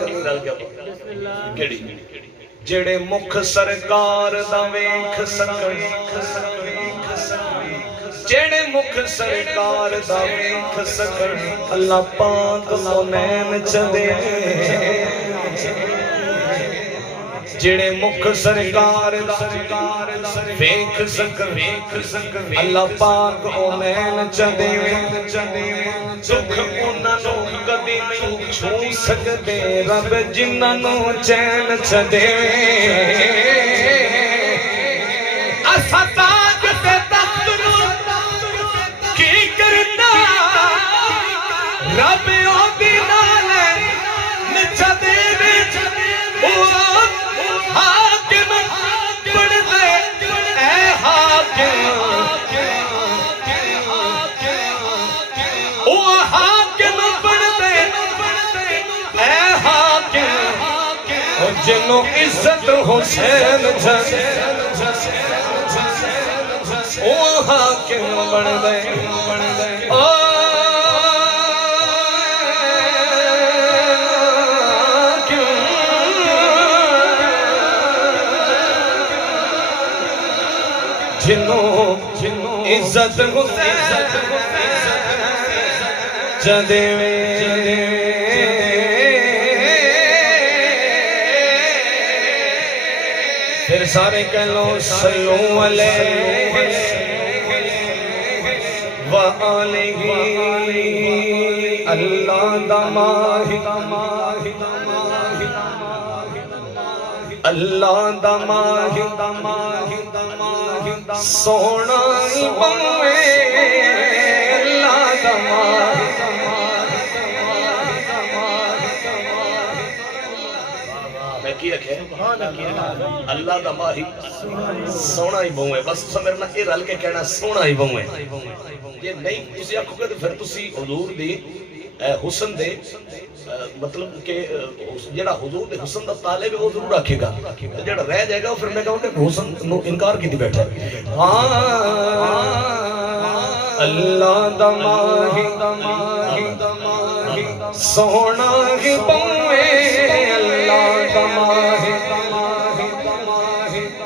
رل کے کیڑی جڑے مکھ سرکار دا ویکھ سکن جڑے مکھ سرکار دا ویکھ سکن اللہ پاک مومن چدے جڑے مکھ سرکار دا ویکھ سکن اللہ پاک مومن چدے دکھ انہاں نوں کدی نہیں چھو سکدے رب جنہاں نوں چین چدے اساں تاج تے تخت نوں کی کرنا رب اودی نال نچدے او حاکم بن دے اے حاکم او حاکم بن دے اے حاکم جنوں عزت حسین او حاکم بن دے جنوں عزت حسین جدے پھر سارے کہلو صلو علیہ وآلہ اللہ دا ماہی اللہ دا ماہی سونا ہی بنوے اللہ دا ماہی میں کی رکھے اللہ دا ماہی سونا ہی بنوے بس سمرنا یہ رل کے کہنا سونا ہی بنوے یہ نہیں تسی آکھو گے تو پھر تسی حضور دی حسن دے مطلب کہ جڑا حضور دے حسن دا طالب ہے وہ ضرور رکھے گا جڑا رہ جائے گا پھر میں کہوں کہ حسن نو انکار کی دی بیٹھا اللہ دا ماہی سونا ہی بنوے اللہ دا ماہی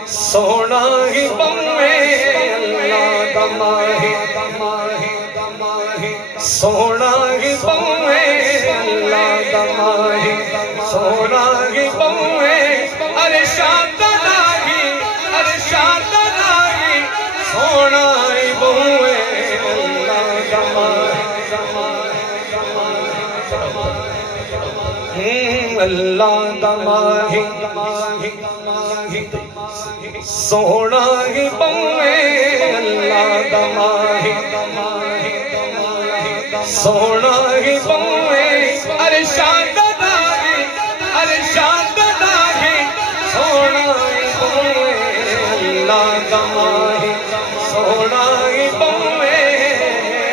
سونا ہی بنوے اللہ دا ماہی سونا ہی بنوے اللہ دا ماہی سونا ہی بنوے ارشاد لاہی سونا ہی بنوے اللہ دا ماہی اللہ دا ماہی سونا ہی بنوے اللہ دا ماہی سونا ہی بنوے ارشاد لاہی سونا ہی بنوے اللہ دا ماہی سونا ہی بنوے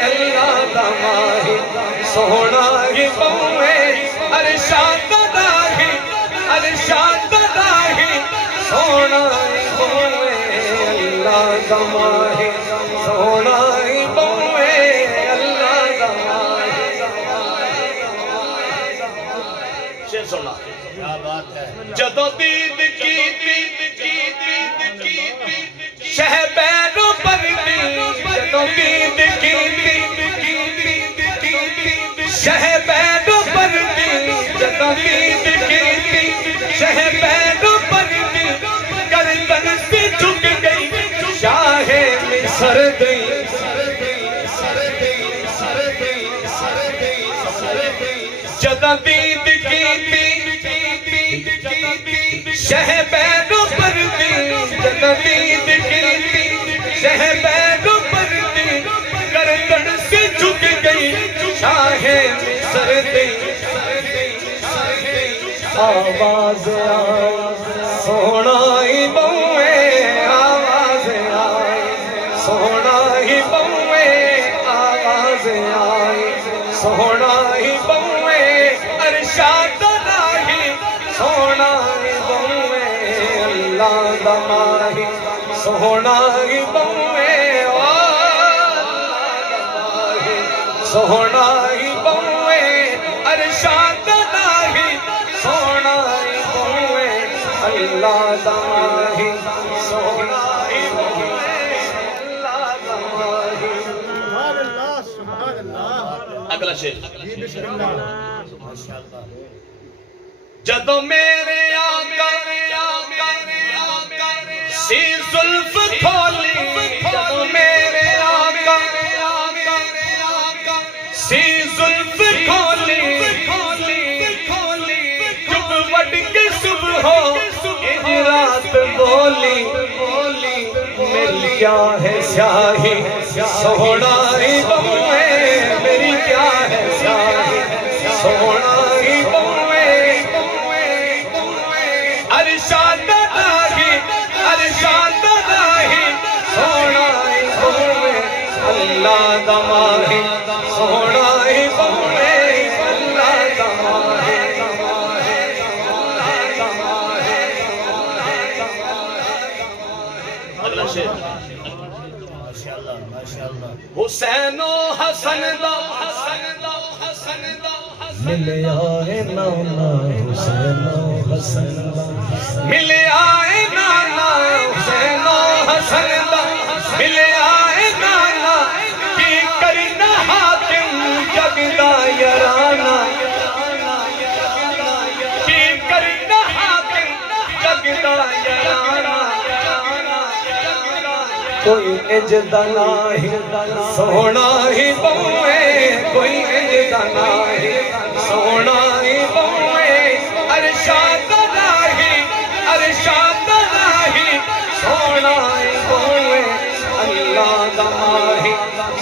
اللہ دا ماہی سونا ہی بنوے ارشاد لاہی سونا ہی بنوے اللہ دا ماہی سونا ہی بنوے اللہ دا ماہی شیر سونا کیا بات ہے جدو دید کی شہبینو پردی جدو دید کی شہبینو پردی جدو دید کی شہبینو پردی گردن سے جھک گئی شاہ مصر گئی جدو دید کی شہبینو پردی جدو دید کی شہبینو پردی گردن سے جھک گئی شاہ مصر گئی آواز آئی سونا ہی بنوے آواز آئی سونا ہی بنوے آواز آئی سونا ہی بنوے ارشاد لاہی سونا ہی بنوے اللہ دا ماہی سونا ہی بنوے سونا ہی بنوے ارشاد لاہی اللہ دا ماہی سونا ہی بوئے اللہ دا ماہی سبحان اللہ سبحان اللہ اگلا شعر جی بسم اللہ ماشاءاللہ جدو میرے آقا سی زلف کھولی جدو میرے آقا سی زلف کھولی جب وڈ کے صبح ہو اج رات بولی میری کیا ہے سیاہی سونا ہی بوئے میری کیا ہے سیاہی سونا ہی بوئے ارشاد راہی سونا ہی بوئے اللہ دا ماہی سونا ہی بوئے اللہ دا ماہی اگلا شعر حسین و حسن دا ملے آئے نانا حسین و حسن دا ملے آئے نانا حسین و حسن دا ملے آئے نانا کی کرنا حاکم جگ دا یرانا کی کرنا حاکم جگ دا یرانا کوئی اجدا نہیں سونا ہی بوئے کوئی اجدا نہیں سونا ہی بوئے ارشاد نہیں سونا ہی بوئے اللہ دا ماہی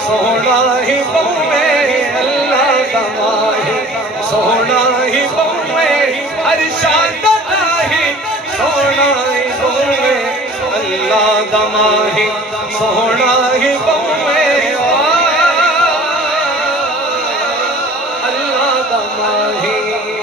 سونا ہی بوئے اللہ دا ماہی سونا ہی بوئے ارشاد نہیں سونا ہی بوئے اللہ دا ماہی سونا ہی بوئے اللہ دا ماہی